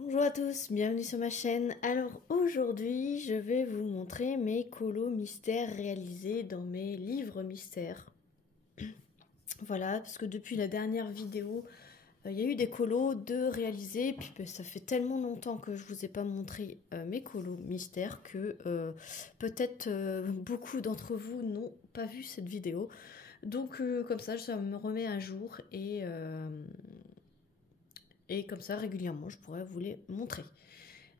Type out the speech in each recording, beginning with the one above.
Bonjour à tous, bienvenue sur ma chaîne. Alors aujourd'hui, je vais vous montrer mes colos mystères réalisés dans mes livres mystères. Voilà, parce que depuis la dernière vidéo, il y a eu des colos de réalisés, puis ça fait tellement longtemps que je vous ai pas montré mes colos mystères que peut-être beaucoup d'entre vous n'ont pas vu cette vidéo. Donc comme ça me remet à jour et comme ça régulièrement je pourrais vous les montrer.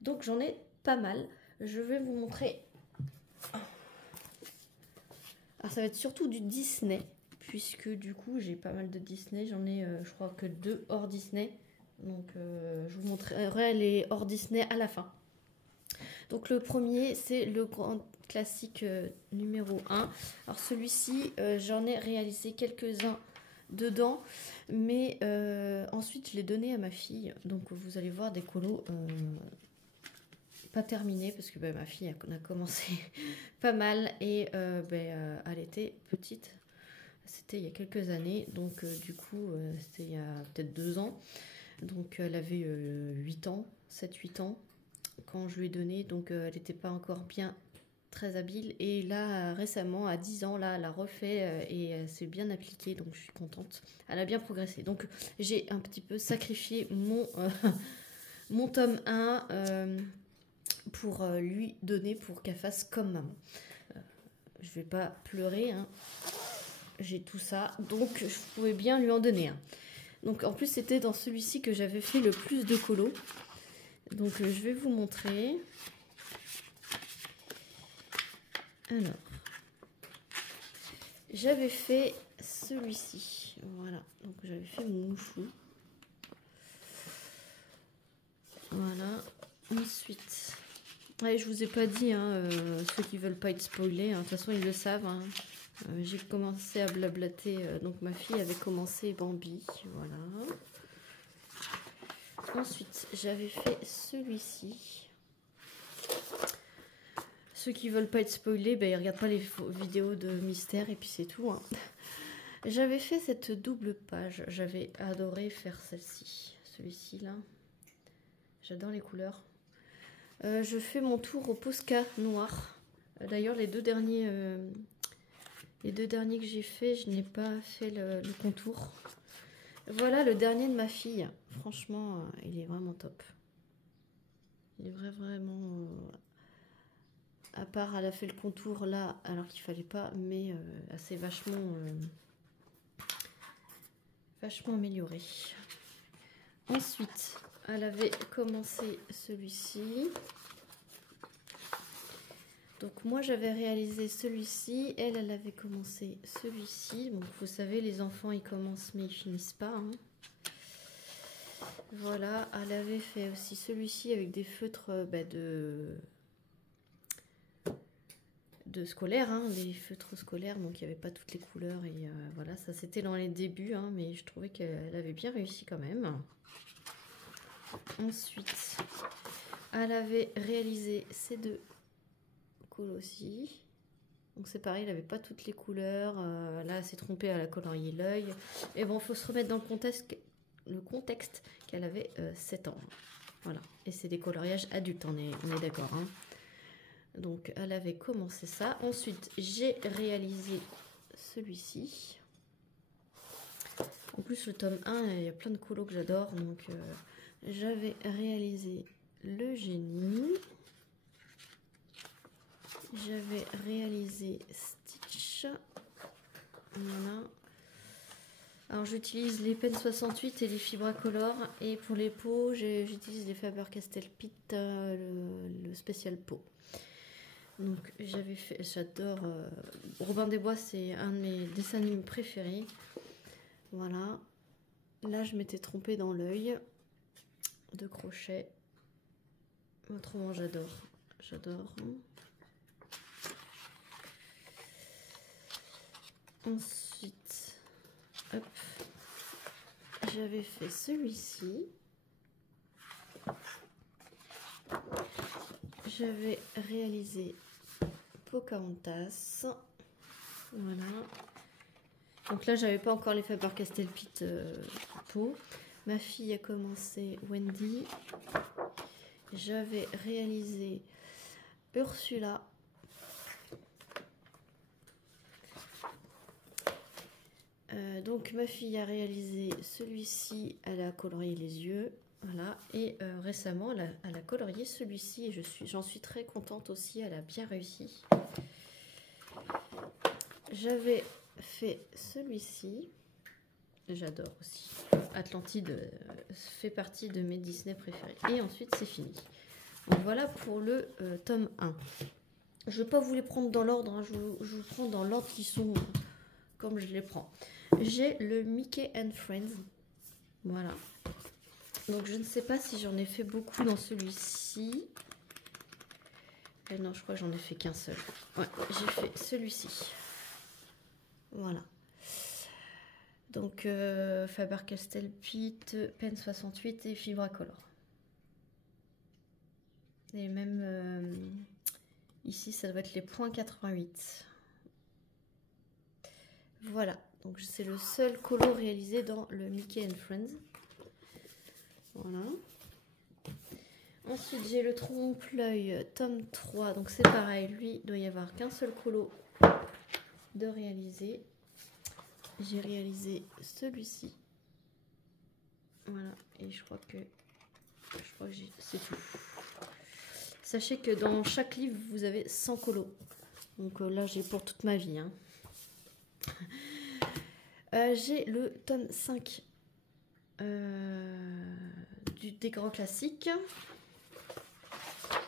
Donc j'en ai pas mal. Je vais vous montrer. Alors ça va être surtout du Disney, puisque du coup j'ai pas mal de Disney. J'en ai je crois que 2 hors Disney. Donc je vous montrerai les hors Disney à la fin. Donc le premier c'est le grand classique numéro 1. Alors celui-ci j'en ai réalisé quelques-uns dedans, mais ensuite je l'ai donné à ma fille. Donc vous allez voir des colos pas terminé parce que ma fille a commencé pas mal et elle était petite, c'était il y a quelques années, donc du coup c'était il y a peut-être 2 ans, donc elle avait 8 ans, 7-8 ans quand je lui ai donné, donc elle n'était pas encore bien très habile, et là récemment à 10 ans là elle a refait et elle s'est bien appliquée, donc je suis contente, elle a bien progressé. Donc j'ai un petit peu sacrifié mon tome 1 pour lui donner pour qu'elle fasse comme maman. Je vais pas pleurer, hein. J'ai tout ça, donc je pouvais bien lui en donner un. Donc en plus c'était dans celui-ci que j'avais fait le plus de colos. Donc je vais vous montrer. Alors, j'avais fait celui-ci. Voilà, donc j'avais fait mon mouchou. Voilà, ensuite... Ouais, je vous ai pas dit, hein, ceux qui veulent pas être spoilés, hein, de toute façon ils le savent. Hein. J'ai commencé à blablater, donc ma fille avait commencé Bambi, voilà. Ensuite, j'avais fait celui-ci. Ceux qui veulent pas être spoilés, ils regardent pas les vidéos de mystère et puis c'est tout. Hein. J'avais fait cette double page, j'avais adoré faire celle-ci, celui-ci là. J'adore les couleurs. Je fais mon tour au Posca noir. D'ailleurs, les deux derniers que j'ai fait, je n'ai pas fait le contour. Voilà le dernier de ma fille. Franchement, il est vraiment top. Il est vraiment... à part, elle a fait le contour là, alors qu'il fallait pas, mais elle s'est vachement améliorée. Ensuite, elle avait commencé celui-ci. Donc moi j'avais réalisé celui-ci, elle avait commencé celui-ci. Bon, vous savez, les enfants ils commencent mais ils finissent pas. Hein. Voilà, elle avait fait aussi celui-ci avec des feutres de scolaire, hein, des feutres scolaires, donc il n'y avait pas toutes les couleurs et voilà, ça c'était dans les débuts, hein, mais je trouvais qu'elle avait bien réussi quand même. Ensuite, elle avait réalisé ces deux aussi. Donc c'est pareil, elle n'avait pas toutes les couleurs. Là, elle s'est trompée, elle a colorié l'œil. Et bon, il faut se remettre dans le contexte qu'elle avait 7 ans. Voilà. Et c'est des coloriages adultes, on est d'accord. Hein. Donc elle avait commencé ça. Ensuite, j'ai réalisé celui-ci. En plus, le tome 1, il y a plein de colos que j'adore. Donc j'avais réalisé le génie. J'avais réalisé Stitch. Voilà. Alors j'utilise les Pen 68 et les Fibracolor. Et pour les peaux, j'utilise les Faber-Castell Pitt, le spécial peau. Donc j'avais fait, j'adore. Robin des Bois, c'est un de mes dessins animés préférés. Voilà. Là, je m'étais trompée dans l'œil de crochet. Autrement, j'adore. J'adore. Ensuite, hop, j'avais fait celui-ci. J'avais réalisé Pocahontas. Voilà. Donc là, j'avais pas encore les Faber-Castell Pitt peau. ma fille a commencé Wendy. J'avais réalisé Ursula. Donc ma fille a réalisé celui-ci, elle a colorié les yeux, voilà, et récemment elle a colorié celui-ci et j'en suis très contente aussi, elle a bien réussi. J'avais fait celui-ci, j'adore aussi. Atlantide fait partie de mes Disney préférés. Et ensuite c'est fini. Donc voilà pour le tome 1. Je ne vais pas vous les prendre dans l'ordre, hein, je vous prends dans l'ordre qui sont comme je les prends. J'ai le Mickey and Friends. Voilà. Donc je ne sais pas si j'en ai fait beaucoup dans celui-ci. Non, je crois que j'en ai fait qu'un seul. Ouais, j'ai fait celui-ci. Voilà. Donc Faber-Castell Pitt, Pen 68 et Fibracolor. Et même ici, ça doit être les points 88. Voilà. Donc c'est le seul colo réalisé dans le Mickey and Friends. Voilà. Ensuite j'ai le trompe-l'œil tome 3. Donc c'est pareil, lui il doit y avoir qu'un seul colo de réaliser. J'ai réalisé celui-ci. Voilà. Et je crois que c'est tout. Sachez que dans chaque livre vous avez 100 colos. Donc là j'ai pour toute ma vie. Hein. J'ai le tome 5 des grands classiques.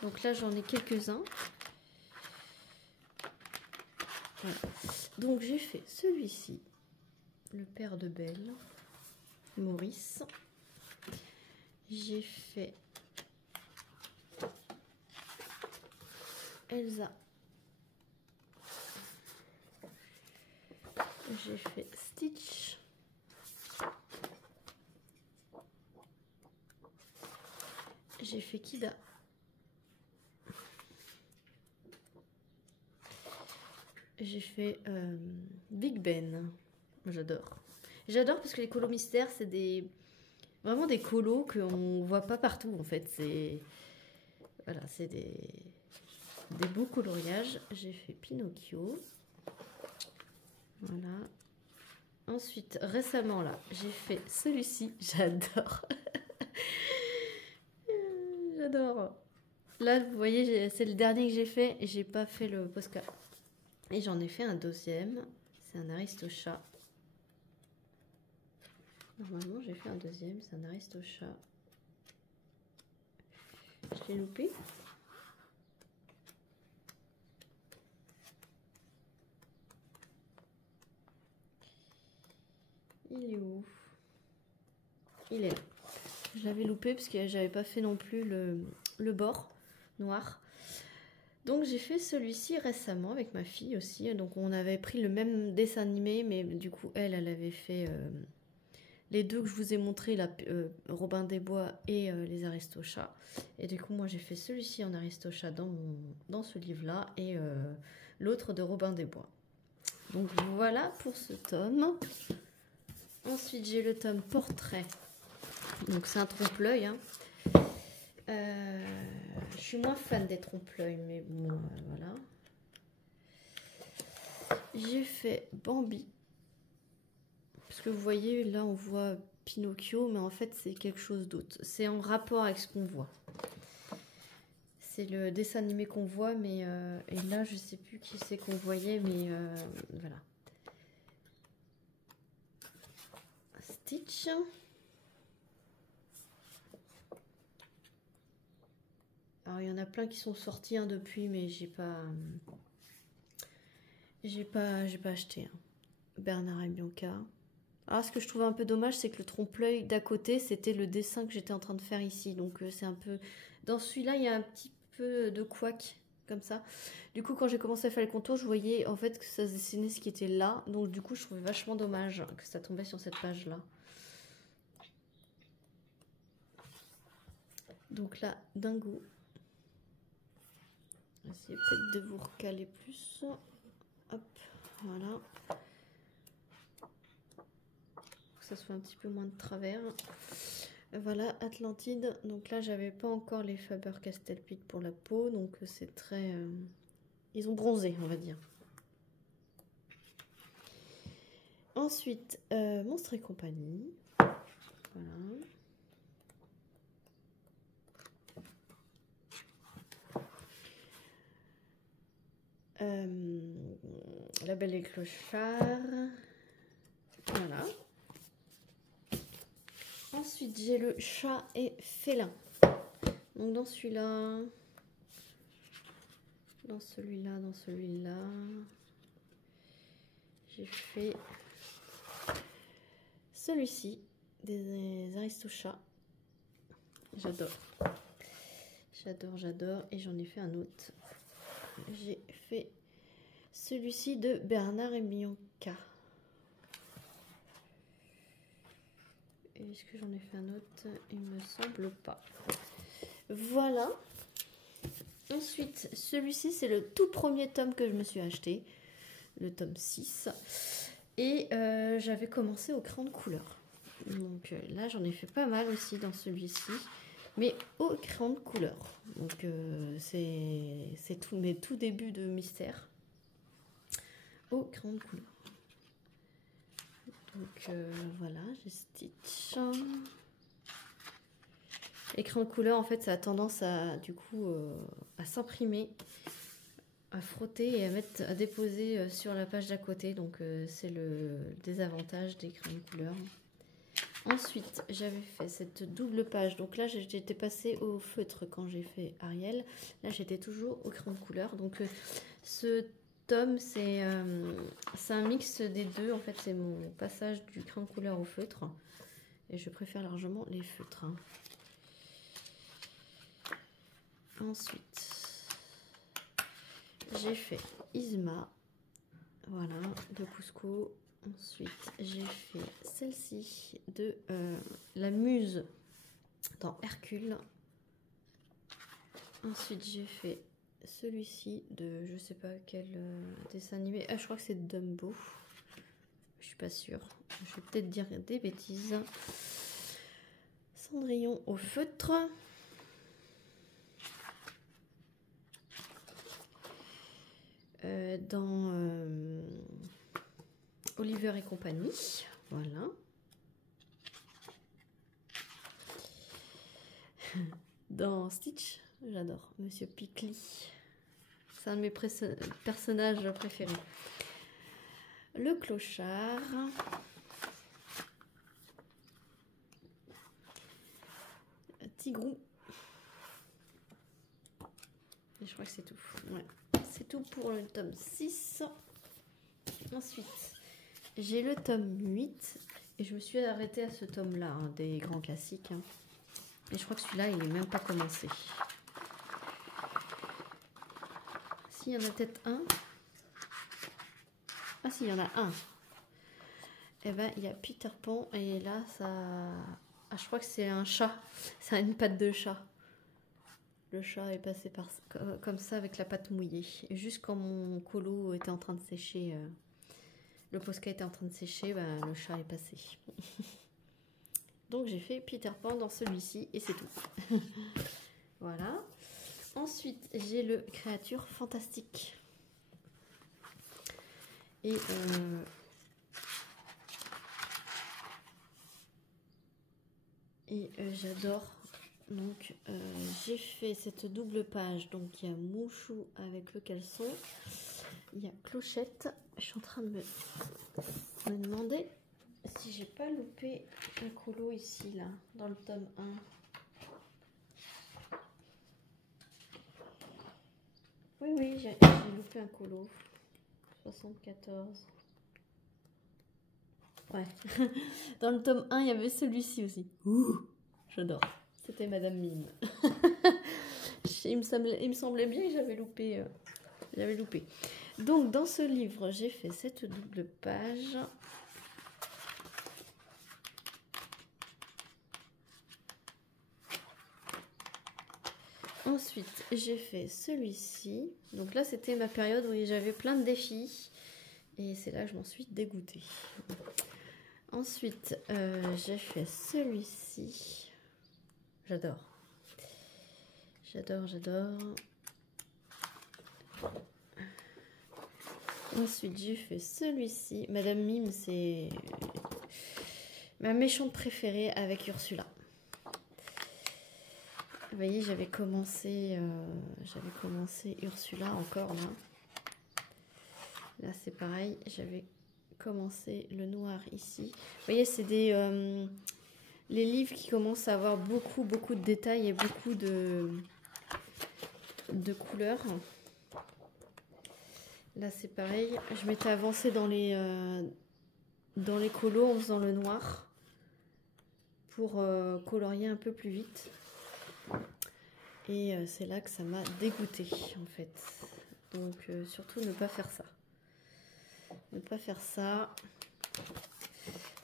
Donc là, j'en ai quelques-uns. Voilà. Donc j'ai fait celui-ci, le père de Belle, Maurice. J'ai fait Elsa. J'ai fait Stitch. J'ai fait Kida. J'ai fait Big Ben. J'adore. J'adore parce que les colos mystères, c'est vraiment des colos qu'on voit pas partout en fait. Voilà, c'est des beaux coloriages. J'ai fait Pinocchio. Voilà. Ensuite, récemment là, j'ai fait celui-ci. J'adore. J'adore. Là, vous voyez, c'est le dernier que j'ai fait et j'ai pas fait le Posca. Et j'en ai fait un deuxième. C'est un Aristochat. Normalement, j'ai fait un deuxième. C'est un Aristochat. Je l'ai loupé. Il est où? Il est là. Je l'avais loupé parce que j'avais pas fait non plus le bord noir. Donc j'ai fait celui-ci récemment avec ma fille aussi. Donc on avait pris le même dessin animé, mais du coup elle avait fait les deux que je vous ai montré, Robin des Bois et les Aristochats. Et du coup moi j'ai fait celui-ci en Aristochat dans ce livre-là et l'autre de Robin des Bois. Donc voilà pour ce tome. Ensuite j'ai le tome Portrait. Donc c'est un trompe-l'œil. Hein. Je suis moins fan des trompe-l'œil, mais bon, voilà. J'ai fait Bambi. Parce que vous voyez, là, on voit Pinocchio, mais en fait, c'est quelque chose d'autre. C'est en rapport avec ce qu'on voit. C'est le dessin animé qu'on voit, mais... et là, je sais plus qui c'est qu'on voyait, mais voilà. Stitch. Alors, il y en a plein qui sont sortis hein, depuis, mais j'ai pas acheté. Hein. Bernard et Bianca. Alors, ce que je trouvais un peu dommage, c'est que le trompe-l'œil d'à côté, c'était le dessin que j'étais en train de faire ici. Donc, c'est un peu... Dans celui-là, il y a un petit peu de couac, comme ça. Du coup, quand j'ai commencé à faire les contours, je voyais en fait que ça se dessinait ce qui était là. Donc, du coup, je trouvais vachement dommage que ça tombait sur cette page-là. Donc là, Dingo. Essayez peut-être de vous recaler plus. Hop, voilà. ça soit un petit peu moins de travers. Voilà, Atlantide. Donc là, j'avais pas encore les Faber-Castell Pitt pour la peau, donc c'est très... Ils ont bronzé, on va dire. Ensuite, Monstres et compagnie. Voilà. La Belle et Clochard. Voilà. Ensuite, j'ai le Chat et Félin. Donc dans celui-là, dans celui-là, j'ai fait celui-ci, des Aristochats. J'adore. J'adore. Et j'en ai fait un autre. J'ai fait celui-ci de Bernard et Bianca. Est-ce que j'en ai fait un autre? Il me semble pas. Voilà. Ensuite, celui-ci, c'est le tout premier tome que je me suis acheté. Le tome 6. Et j'avais commencé au crayon de couleur. Donc là, j'en ai fait pas mal aussi dans celui-ci. Mais au crayon de couleur. Donc c'est tout mes tout débuts de mystère. Au crayon de couleur. Donc voilà, j'ai Stitch. Les crayons de couleur, en fait, ça a tendance à, du coup, à s'imprimer, à frotter et à déposer sur la page d'à côté. Donc c'est le désavantage des crayons de couleur. Ensuite, j'avais fait cette double page. Donc là, j'étais passée au feutre quand j'ai fait Ariel. Là, j'étais toujours au crayon de couleur. Donc ce tome, c'est un mix des deux. En fait, c'est mon passage du crayon de couleur au feutre. Et je préfère largement les feutres. Hein. Ensuite, j'ai fait Yzma. Voilà, de Cusco. Ensuite, j'ai fait celle-ci de la Muse dans Hercule. Ensuite, j'ai fait celui-ci de je sais pas quel dessin animé. Ah, je crois que c'est Dumbo. Je suis pas sûre. Je vais peut-être dire des bêtises. Cendrillon au feutre. Dans Oliver et compagnie. Voilà. Dans Stitch, j'adore Monsieur Pickly. C'est un de mes personnages préférés. Le clochard. Tigrou. Et je crois que c'est tout. Ouais. C'est tout pour le tome 6. Ensuite, j'ai le tome 8. Et je me suis arrêtée à ce tome-là, hein, des grands classiques. Hein. Et je crois que celui-là, il n'est même pas commencé. Si, il y en a peut-être un. Ah si, il y en a un. Et ben, il y a Peter Pan. Et là, ça... Ah, je crois que c'est un chat. C'est une patte de chat. Le chat est passé comme ça avec la pâte mouillée. Et juste quand mon colo était en train de sécher, le Posca était en train de sécher, ben, le chat est passé. Donc j'ai fait Peter Pan dans celui-ci et c'est tout. Voilà. Ensuite, j'ai le Créature Fantastique. Et j'adore. Donc j'ai fait cette double page. Donc il y a Mouchou avec le caleçon. Il y a Clochette. Je suis en train de me demander si j'ai pas loupé un colo ici, là, dans le tome 1. Oui, j'ai loupé un colo. 74. Ouais. Dans le tome 1, il y avait celui-ci aussi. Ouh, j'adore. C'était Madame Mime. il me semblait bien que j'avais loupé. Donc, dans ce livre, j'ai fait cette double page. Ensuite, j'ai fait celui-ci. Donc là, c'était ma période où j'avais plein de défis. Et c'est là que je m'en suis dégoûtée. Ensuite, j'ai fait celui-ci. J'adore. J'adore. Ensuite, j'ai fait celui-ci. Madame Mime, c'est ma méchante préférée avec Ursula. Vous voyez, j'avais commencé Ursula encore là. Là, c'est pareil. J'avais commencé le noir ici. Vous voyez, c'est des les livres qui commencent à avoir beaucoup de détails et beaucoup de couleurs. Là, c'est pareil. Je m'étais avancée dans les colos en faisant le noir pour colorier un peu plus vite. Et c'est là que ça m'a dégoûtée, en fait. Donc, surtout ne pas faire ça. Ne pas faire ça.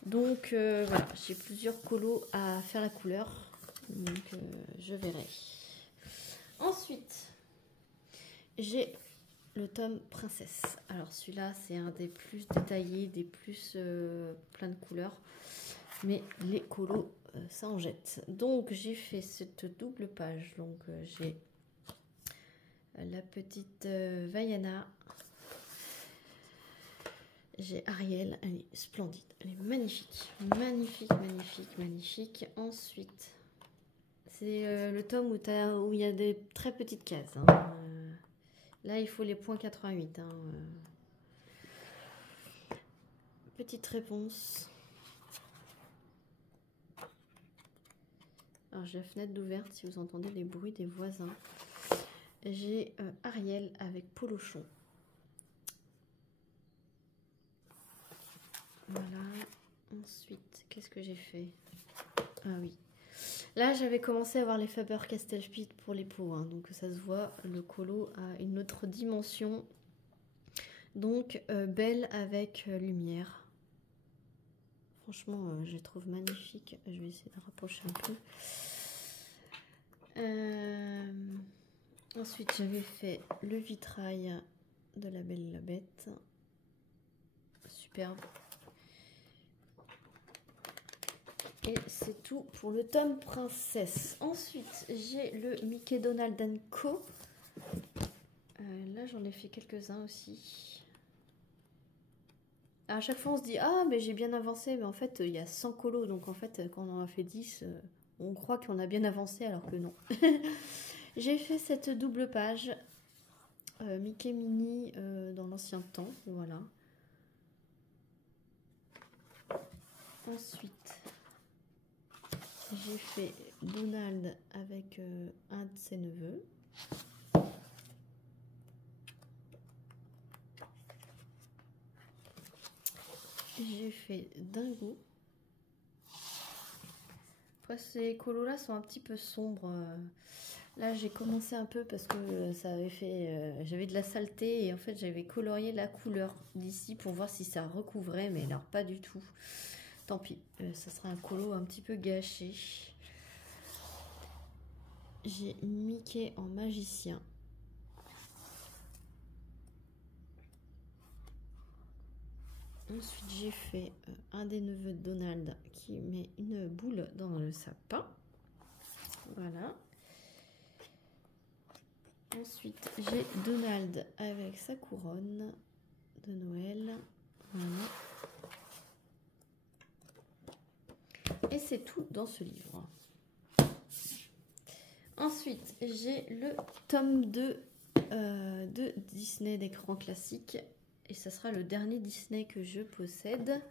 Donc, voilà. J'ai plusieurs colos à faire la couleur. Donc, je verrai. Ensuite, j'ai le tome Princesse. Alors celui-là, c'est un des plus détaillés, des plus plein de couleurs. Mais les colos, ça en jette. Donc j'ai fait cette double page. Donc j'ai la petite Vaiana. J'ai Ariel. Elle est splendide. Elle est magnifique. Magnifique. Ensuite, c'est le tome où il y a des très petites cases. Hein. Là, il faut les points 88. Hein. Petite réponse. Alors, j'ai la fenêtre d'ouverte si vous entendez les bruits des voisins. J'ai Ariel avec Polochon. Voilà. Ensuite, qu'est-ce que j'ai fait? Ah oui. Là, j'avais commencé à avoir les Faber-Castell pour les peaux. Hein, donc, ça se voit, le colo a une autre dimension. Donc, belle avec lumière. Franchement, je les trouve magnifiques. Je vais essayer de rapprocher un peu. Ensuite, j'avais fait le vitrail de La Belle et la Bête. Superbe. Et c'est tout pour le tome Princesse. Ensuite, j'ai le Mickey Donald Co. Là, j'en ai fait quelques-uns aussi. À chaque fois, on se dit « Ah, mais j'ai bien avancé ». Mais en fait, il y a 100 colos. Donc, en fait, quand on en a fait 10, on croit qu'on a bien avancé alors que non. J'ai fait cette double page. Mickey Mini dans l'ancien temps. Voilà. Ensuite, j'ai fait Donald avec un de ses neveux. J'ai fait Dingo. Après, ces colos-là sont un petit peu sombres. Là, j'ai commencé un peu parce que ça avait fait... j'avais de la saleté et en fait, j'avais colorié la couleur d'ici pour voir si ça recouvrait, mais alors pas du tout. Tant pis, ça sera un colo un petit peu gâché. J'ai Mickey en magicien. Ensuite, j'ai fait un des neveux de Donald qui met une boule dans le sapin. Voilà. Ensuite, j'ai Donald avec sa couronne de Noël. Voilà. Et c'est tout dans ce livre. Ensuite, j'ai le tome 2 de Disney d'écran classique. Et ça sera le dernier Disney que je possède.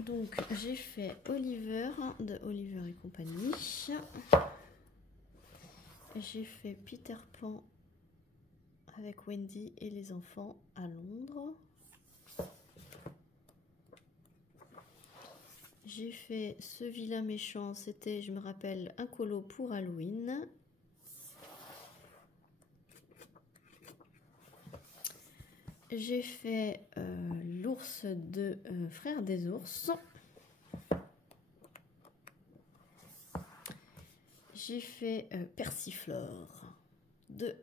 Donc, j'ai fait Oliver de Oliver et compagnie. J'ai fait Peter Pan avec Wendy et les enfants à Londres. J'ai fait Ce vilain méchant, c'était, je me rappelle, un colo pour Halloween. J'ai fait l'ours de Frère des ours. J'ai fait Persiflore. de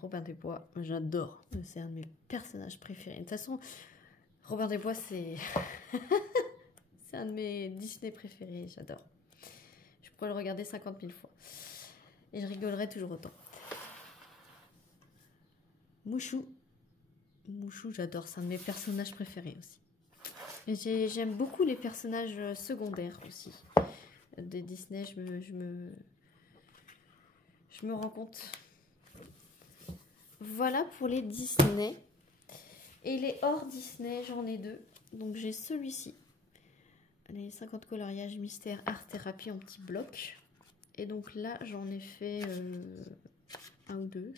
Robin des Bois. J'adore, c'est un de mes personnages préférés. De toute façon, Robin des Bois, c'est c'est un de mes Disney préférés, j'adore. Je pourrais le regarder 50 000 fois. Et je rigolerai toujours autant. Mouchou. Mouchou, j'adore, c'est un de mes personnages préférés aussi. Et j'aime beaucoup les personnages secondaires aussi. Des Disney, je me rends compte. Voilà pour les Disney. Et les hors Disney, j'en ai deux. Donc j'ai celui-ci. Les 50 coloriages mystère art thérapie en petits blocs. Et donc là, j'en ai fait un ou deux.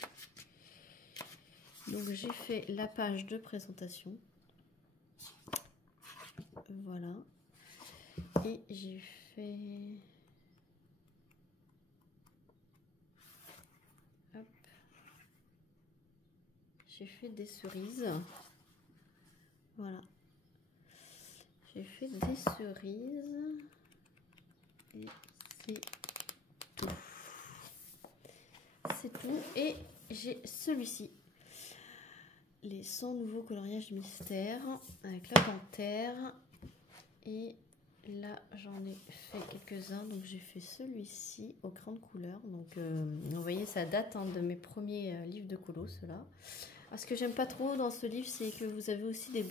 Donc j'ai fait la page de présentation. Voilà. Et j'ai fait... Hop. J'ai fait des cerises. Voilà. J'ai fait des cerises. Et c'est tout. C'est tout. Et j'ai celui-ci. Les 100 nouveaux coloriages mystères avec la panthère. Et là, j'en ai fait quelques-uns. Donc, j'ai fait celui-ci aux grandes couleurs. Donc, vous voyez, ça date de mes premiers livres de colo, ceux-là. Ce que j'aime pas trop dans ce livre, c'est que vous avez aussi des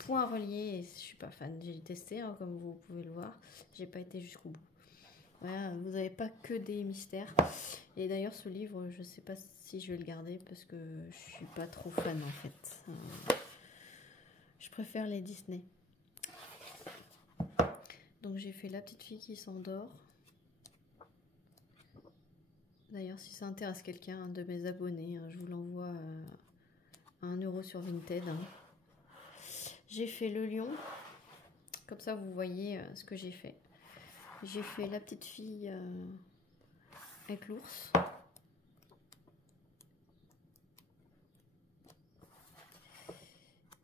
points reliés. Et je suis pas fan. J'ai testé, hein, comme vous pouvez le voir. J'ai pas été jusqu'au bout. Voilà, vous n'avez pas que des mystères. Et d'ailleurs, ce livre, je sais pas si je vais le garder parce que je suis pas trop fan en fait. Je préfère les Disney. Donc j'ai fait la petite fille qui s'endort. D'ailleurs, si ça intéresse quelqu'un de mes abonnés, je vous l'envoie à 1 € sur Vinted. J'ai fait le lion. Comme ça, vous voyez ce que j'ai fait. J'ai fait la petite fille avec l'ours.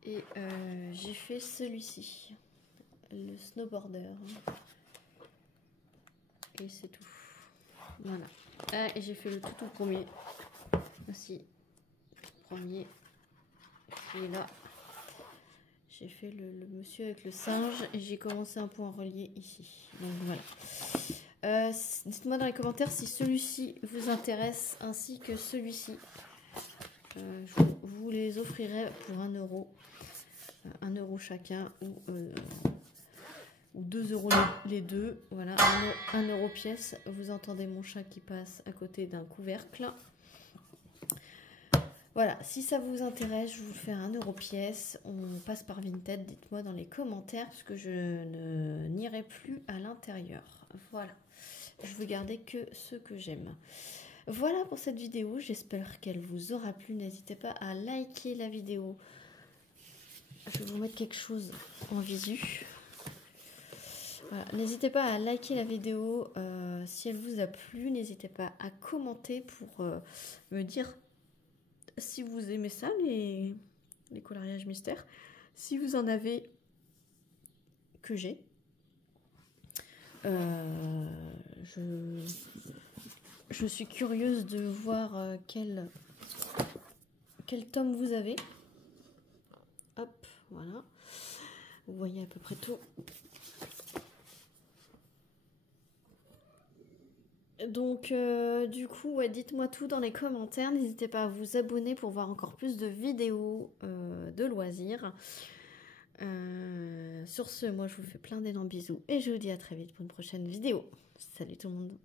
Et j'ai fait celui-ci, le snowboarder. Et c'est tout. Voilà. Ah, et j'ai fait le tout premier aussi. Premier qui est là. J'ai fait le monsieur avec le singe et j'ai commencé un point relié ici. Donc voilà. Dites-moi dans les commentaires si celui-ci vous intéresse ainsi que celui-ci. Je vous les offrirai pour 1 €. 1 € chacun ou 2 € les deux. Voilà, 1 € pièce. Vous entendez mon chat qui passe à côté d'un couvercle. Voilà, si ça vous intéresse, je vous le fais à 1 € pièce. On passe par Vinted. Dites-moi dans les commentaires parce que je n'irai plus à l'intérieur. Voilà, je veux garder que ceux que j'aime. Voilà pour cette vidéo. J'espère qu'elle vous aura plu. N'hésitez pas à liker la vidéo. Je vais vous mettre quelque chose en visu. Voilà. N'hésitez pas à liker la vidéo si elle vous a plu. N'hésitez pas à commenter pour me dire si vous aimez ça, les coloriages mystères. Si vous en avez que j'ai. Je suis curieuse de voir quel tome vous avez. Hop, voilà. Vous voyez à peu près tout. Donc, du coup, ouais, dites-moi tout dans les commentaires. N'hésitez pas à vous abonner pour voir encore plus de vidéos de loisirs. Sur ce, moi, je vous fais plein d'énormes bisous et je vous dis à très vite pour une prochaine vidéo. Salut tout le monde.